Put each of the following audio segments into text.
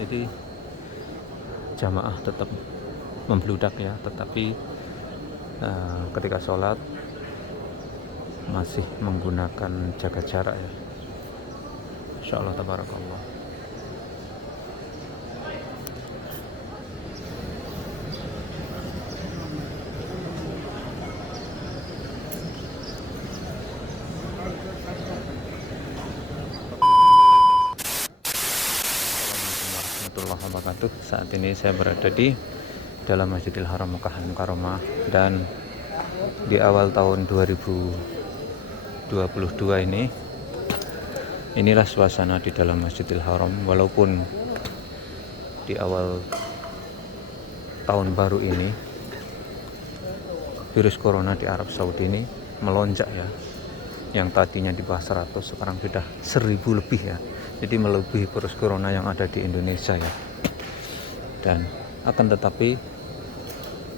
Jadi jamaah tetap membludak ya, tetapi ketika sholat masih menggunakan jaga jarak ya. Insyaallah tabarakallah. Warahmatullahi wabarakatuh. Saat ini saya berada di dalam Masjidil Haram Makkah Mukarramah, dan di awal tahun 2022 inilah suasana di dalam Masjidil Haram. Walaupun di awal tahun baru ini virus corona di Arab Saudi ini melonjak ya. Yang tadinya di bawah 100 sekarang sudah 1000 lebih ya. Jadi melebihi virus corona yang ada di Indonesia ya. Dan akan tetapi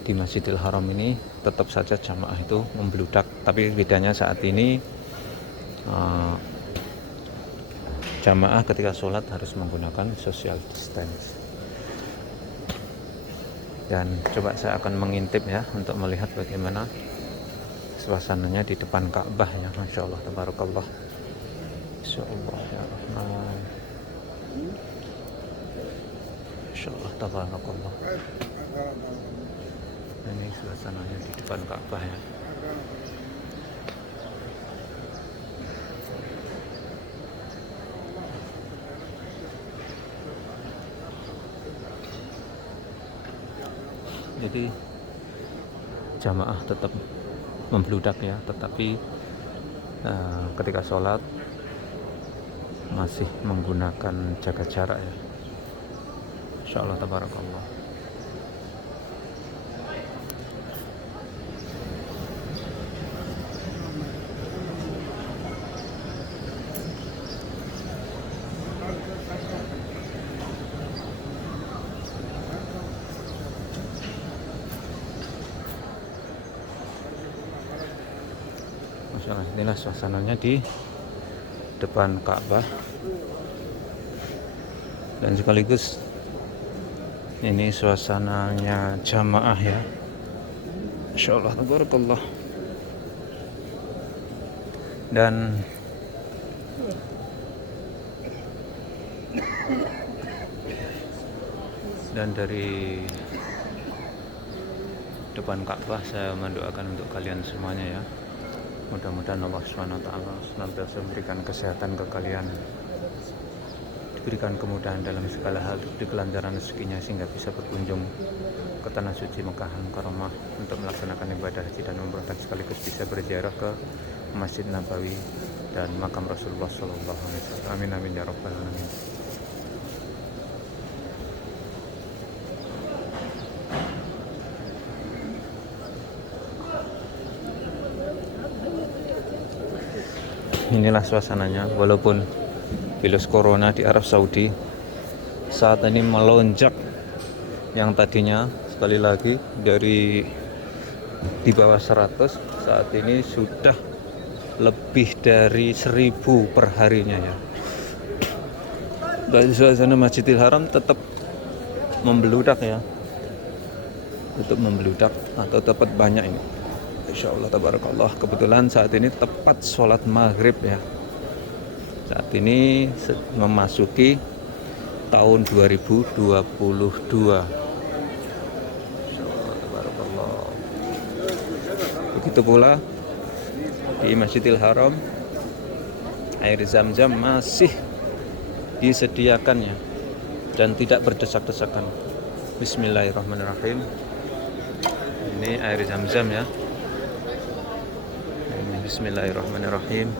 di Masjidil Haram ini tetap saja jamaah itu membludak. Tapi bedanya saat ini jamaah ketika sholat harus menggunakan social distance. Dan coba saya akan mengintip ya untuk melihat bagaimana suasananya di depan Ka'bah ya. Masya Allah tabarakallah. Insya Allah ya Rahman. Insya Allah tabarakallah. Ini suasananya di depan Ka'bah ya. Jadi jamaah tetap membludak ya, tetapi ketika sholat masih menggunakan jaga jarak ya. Insyaallah tabarakallah. Masalah inilah suasananya di depan Ka'bah, dan sekaligus ini suasananya jamaah ya. Insyaallah tabarakallah. Dan dari depan Ka'bah saya mendoakan untuk kalian semuanya ya. Mudah-mudahan Allah SWT senantiasa memberikan kesehatan ke kalian, diberikan kemudahan dalam segala hal, di kelancaran rezekinya, sehingga bisa berkunjung ke tanah suci Makkah Mukarramah untuk melaksanakan ibadah haji dan umrah, dan sekaligus bisa berziarah ke Masjid Nabawi dan makam Rasulullah SAW. Amin amin ya rabbal alamin. Inilah suasananya. Walaupun virus corona di Arab Saudi saat ini melonjak, yang tadinya sekali lagi dari di bawah 100 saat ini sudah lebih dari 1000 perharinya ya. Dan suasana Masjidil Haram tetap membludak ya, tetap membludak atau tepat banyak ini. Insya Allah tabarakallah. Kebetulan saat ini tepat sholat maghrib ya. Saat ini memasuki tahun 2022. Insya Allah tabarakallah. Begitu pula di Masjidil Haram, air zam-zam masih disediakan ya, dan tidak berdesak-desakan. Bismillahirrahmanirrahim. Ini air zam-zam ya. Bismillahirrahmanirrahim.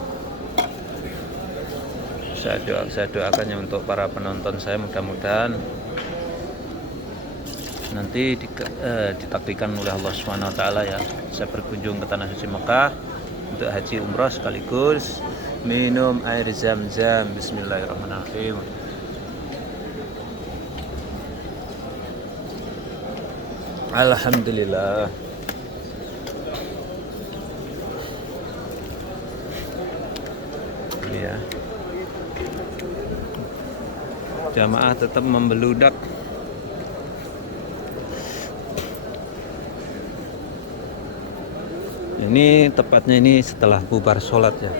Saya doakannya untuk para penonton saya, mudah-mudahan nanti ditakdirkan oleh Allah SWT ya, saya berkunjung ke tanah suci Mekah untuk haji umrah sekaligus minum air zam-zam. Bismillahirrahmanirrahim. Alhamdulillah. Ya. Jamaah tetap membeludak. Ini tepatnya ini setelah bubar sholat ya,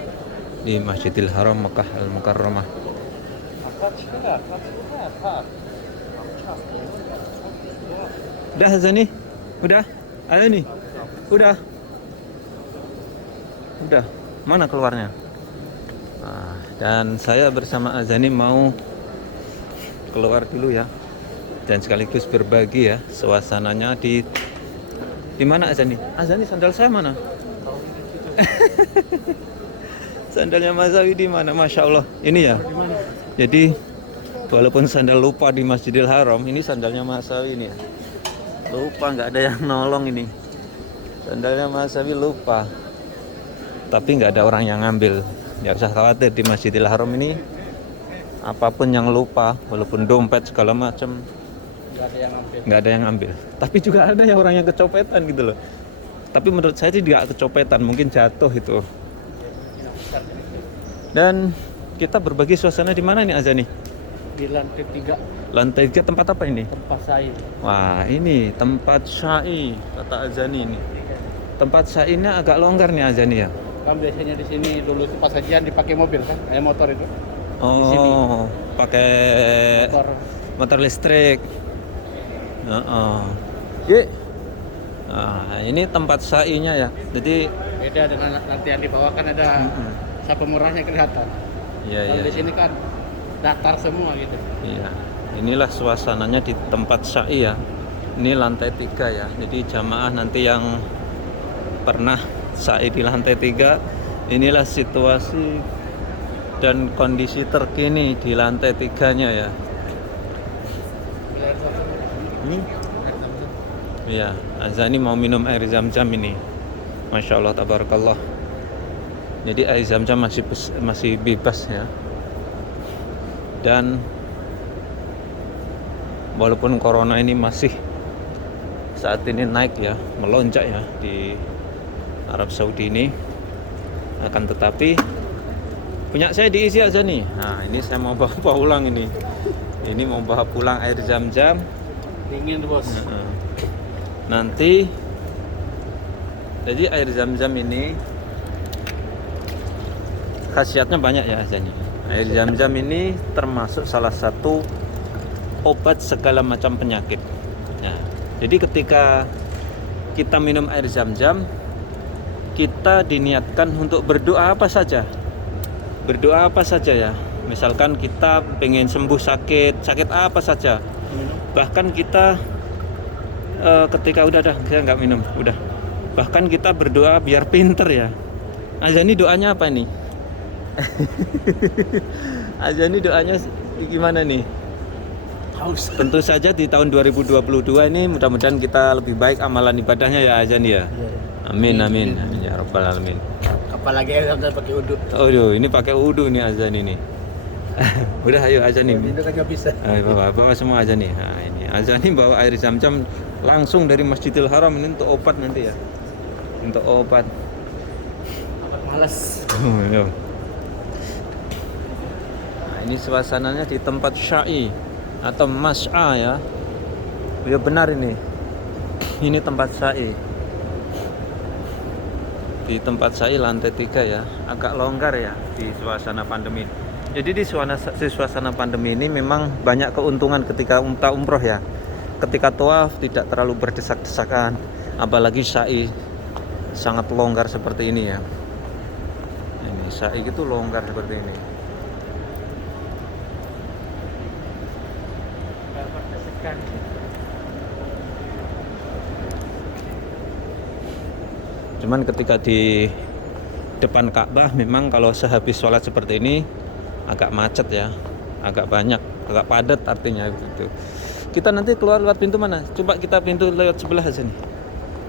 di Masjidil Haram Mekah Al-Mukarramah. Udah Azani? Udah? Ayo nih. Udah. Udah. Mana keluarnya? Nah, dan saya bersama Azani mau keluar dulu ya. Dan sekaligus berbagi ya suasananya di mana Azani? Azani sandal saya mana? Sandalnya Mas Awi di mana? Masya Allah. Ini ya. Jadi walaupun sandal lupa di Masjidil Haram, ini sandalnya Mas Awi ini ya. Lupa, nggak ada yang nolong ini. Sandalnya Mas Awi lupa. Tapi nggak ada orang yang ngambil. Nggak usah khawatir, di Masjidil Haram ini apapun yang lupa, walaupun dompet segala macam, nggak ada yang ngambil. Tapi juga ada ya orang yang kecopetan gitu loh. Tapi menurut saya sih nggak kecopetan, mungkin jatuh itu. Dan kita berbagi suasana di mana nih Azani? Di lantai 3. Lantai 3 tempat apa ini? Tempat saya. Wah, ini tempat syai kata Azani ini. Tempat syainya agak longgar nih Azani ya. Kan biasanya di sini dulu tuh pas sajian dipakai mobil kan, kayak motor itu. Oh, pakai motor listrik. Nah, ini tempat syainya ya. Jadi beda dengan nanti yang di bawah kan ada sapu murahnya kelihatan. Iya, Kalau iya. di sini kan datar semua gitu. Iya. Inilah suasananya di tempat syai ya. Ini lantai 3 ya. Jadi jamaah nanti yang pernah syai di lantai 3, inilah situasi dan kondisi terkini di lantai 3-nya ya. Iya, Azani mau minum air zam-zam ini. Masya Allah, tabarakallah. Jadi air zam-zam masih bebas ya. Dan walaupun corona ini masih saat ini naik ya, melonjak ya di Arab Saudi ini, akan tetapi punya saya diisi aja nih. Nah, ini saya mau bawa pulang ini. Ini mau bawa pulang air zam-zam. Dingin bos. Nanti jadi air zam-zam ini khasiatnya banyak ya Azani. Air zam-zam ini termasuk salah satu obat segala macam penyakit. Nah, jadi ketika kita minum air zam-zam, kita diniatkan untuk berdoa apa saja. Berdoa apa saja ya. Misalkan kita pengen sembuh sakit apa saja. Bahkan kita ketika udah saya nggak minum, udah. Bahkan kita berdoa biar pinter ya. Azani doanya apa nih? Azani doanya gimana nih? Tentu saja di tahun 2022 ini mudah-mudahan kita lebih baik amalan ibadahnya ya Azani ya. Amin amin ya rabbal alamin. Apalagi yang pakai uduk. Oh, ini pakai wudu nih Azani nih. Udah ayo Azani. Ini kan nggak bisa. Bawa semua Azani. Nah, ini Azani bawa air zam-zam langsung dari Masjidil Haram ini untuk obat nanti ya. Untuk obat. Obat malas. Nah, ini suasananya di tempat syai atau mas'a ya. Ya benar ini. Ini tempat syai. Di tempat syai lantai 3 ya. Agak longgar ya di suasana pandemi. Jadi di suasana pandemi ini memang banyak keuntungan ketika umroh ya. Ketika tawaf tidak terlalu berdesak-desakan, apalagi syai sangat longgar seperti ini ya. Ini syai itu longgar seperti ini. Cuman ketika di depan Ka'bah memang kalau sehabis sholat seperti ini agak macet ya, agak banyak, agak padat artinya gitu. Kita nanti keluar lewat pintu mana? Coba kita pintu lewat sebelah aja nih.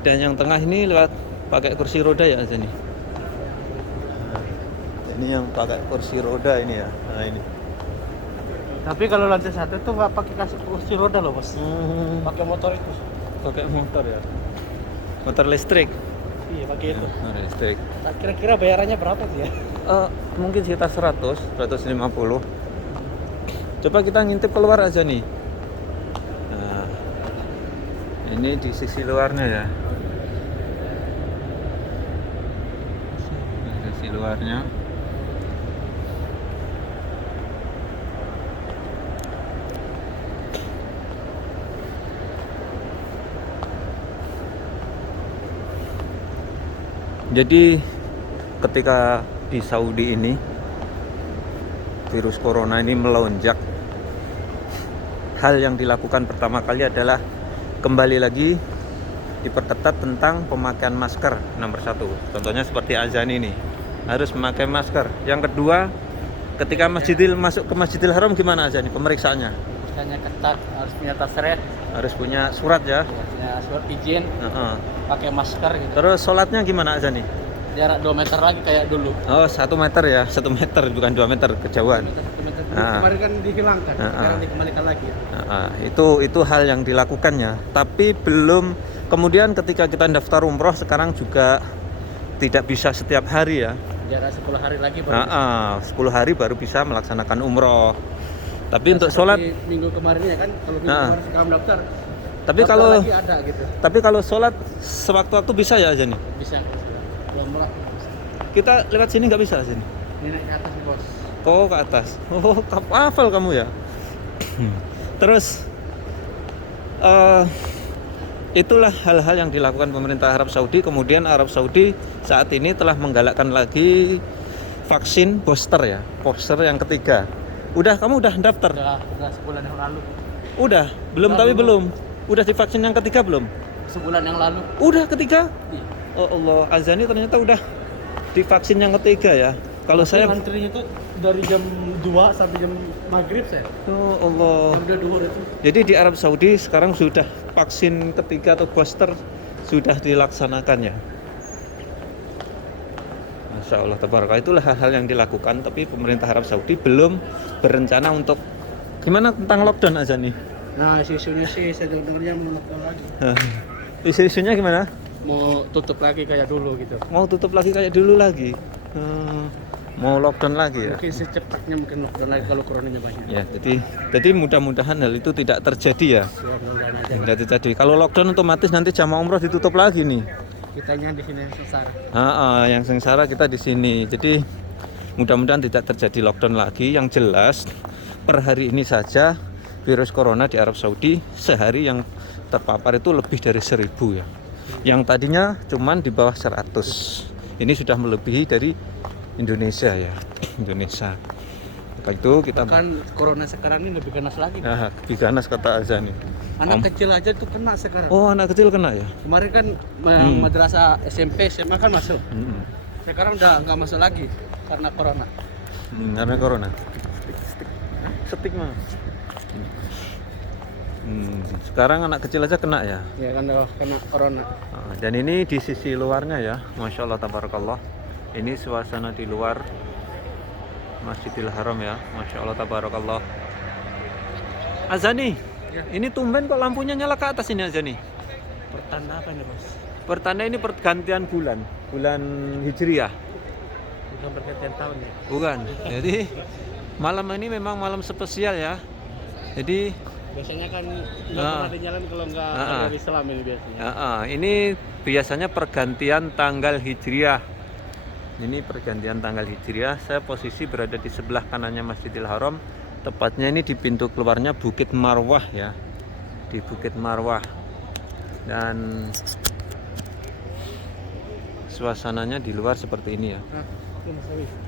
Dan yang tengah ini lewat pakai kursi roda ya aja nih. Ini yang pakai kursi roda ini ya. Nah ini. Tapi kalau lantai 1 tuh nggak pakai kasih kursi roda loh bos. Pakai motor itu. Pakai motor ya. Motor listrik. Iya pakai itu. Motor listrik. Nah, kira-kira bayarannya berapa sih ya? Mungkin sekitar 100, 150. Coba kita ngintip keluar aja nih. Nah, ini di sisi luarnya ya. Sisi luarnya. Jadi ketika di Saudi ini virus corona ini melonjak, hal yang dilakukan pertama kali adalah kembali lagi diperketat tentang pemakaian masker nomor 1. Contohnya seperti azan ini harus memakai masker. Yang kedua, ketika masuk ke Masjidil Haram gimana azan ini pemeriksaannya? Misalnya ketat, harus punya tas red, Harus punya surat ya. punya surat izin, pakai masker gitu. Terus sholatnya gimana azan nih? Jarak 2 meter lagi kayak dulu. Oh 1 meter ya, 1 meter bukan 2 meter kejauhan. 1 meter. Ah. Kemarin kan dihilangkan, sekarang dikembalikan lagi. Itu hal yang dilakukannya, tapi belum. Kemudian ketika kita daftar umroh sekarang juga tidak bisa setiap hari ya. Jarak 10 hari lagi baru. 10 hari baru bisa melaksanakan umroh. Tapi Nah, untuk seperti sholat, minggu kemarin ya kan, kalau minggu kemarin sekarang daftar. tapi daftar kalau lagi ada gitu. tapi kalau sholat sewaktu-waktu bisa ya aja nih. Bisa. Belum mulai. Kita lewat sini nggak bisa sini. Ini naik ke atas nih, Bos. Oh ke atas. Oh hafal kamu ya. Terus itulah hal-hal yang dilakukan pemerintah Arab Saudi. Kemudian Arab Saudi saat ini telah menggalakkan lagi vaksin booster ya, booster yang ketiga. Kamu udah daftar? Udah sebulan yang lalu. Udah, belum tapi belum. Udah divaksin yang ketiga belum? Sebulan yang lalu. Udah ketiga? Iya. Oh Allah, Azani ternyata udah divaksin yang ketiga ya. Kalau saya antrinya tuh dari jam 2 sampai jam maghrib saya. Oh Allah. Udah 2 itu. Jadi di Arab Saudi sekarang sudah vaksin ketiga atau booster sudah dilaksanakan ya. Masya Allah, tabaraka. Itulah hal-hal yang dilakukan, tapi pemerintah Arab Saudi belum berencana untuk gimana tentang lockdown aja nih. Nah, isu-isunya sih saya dengarnya mau lockdown lagi. Isu-isunya gimana? Mau tutup lagi kayak dulu gitu. Mau tutup lagi kayak dulu lagi. Mau lockdown lagi ya. Mungkin secepatnya mungkin lockdown lagi kalau coronanya banyak. Ya, jadi mudah-mudahan hal itu tidak terjadi ya. Mudah-mudahan aja. Tidak terjadi. Kalau lockdown otomatis nanti jamaah umroh ditutup lagi nih. Kitanya di sini yang sengsara. Yang sengsara kita di sini. Jadi mudah-mudahan tidak terjadi lockdown lagi. Yang jelas per hari ini saja virus corona di Arab Saudi sehari yang terpapar itu lebih dari 1000 ya. Yang tadinya cuman di bawah 100. Ini sudah melebihi dari Indonesia ya. Indonesia. Maka itu kita kan corona sekarang ini lebih ganas lagi. lebih ganas kata Azani. Anak kecil aja tuh kena sekarang. Oh, anak kecil kena ya? Kemarin kan madrasah SMP, SMA kan masuk. Sekarang udah nggak masuk lagi karena corona. Karena corona. Stigma. Sekarang anak kecil aja kena ya? Ya kan udah kena corona. Dan ini di sisi luarnya ya, Masya Allah, tabarakallah. Ini suasana di luar Masjidil Haram ya, Masya Allah, tabarakallah. Azani, ya. Ini tumben kok lampunya nyala ke atas ini Azani? Pertanda apa nih, Bos? Pertanda ini pergantian bulan Hijriah. Bukan pergantian tahun ya? Bukan. Jadi malam ini memang malam spesial ya. Jadi biasanya kan nggak pernah dinyalain kalau nggak hari Islam ini biasanya. Ini biasanya pergantian tanggal Hijriah. Ini pergantian tanggal Hijriah. Saya posisi berada di sebelah kanannya Masjidil Haram. Tepatnya ini di pintu keluarnya Bukit Marwah ya. Di Bukit Marwah. Dan suasananya di luar seperti ini ya.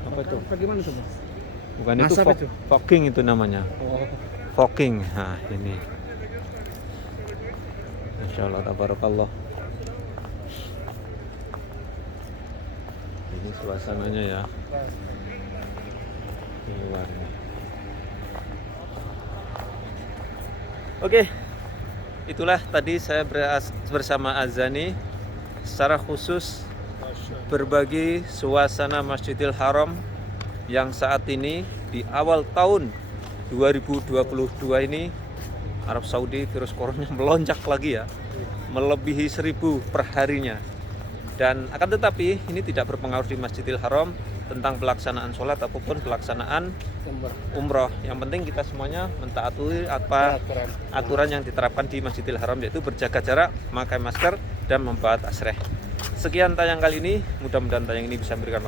Apa itu? Bagaimana tuh, Mas? Bukan itu, fogging itu namanya. Fogging. Nah, ini. Masya Allah, tabarakallah. Ini suasananya ya. Di luarnya. Oke. Itulah tadi saya bersama Azani secara khusus berbagi suasana Masjidil Haram yang saat ini di awal tahun 2022 ini Arab Saudi virus corona melonjak lagi ya, melebihi 1000 per harinya. Dan akan tetapi ini tidak berpengaruh di Masjidil Haram tentang pelaksanaan sholat ataupun pelaksanaan umroh. Yang penting kita semuanya mentaati apa aturan yang diterapkan di Masjidil Haram, yaitu berjaga jarak, memakai masker, dan membawa tasreh. Sekian tayang kali ini, mudah-mudahan tayang ini bisa memberikan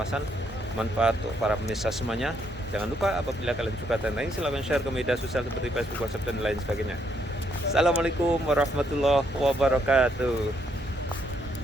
manfaat untuk para pemirsa semuanya. Jangan lupa apabila kalian suka tayang ini, silahkan share ke media sosial seperti Facebook, WhatsApp, dan lain sebagainya. Assalamualaikum warahmatullahi wabarakatuh.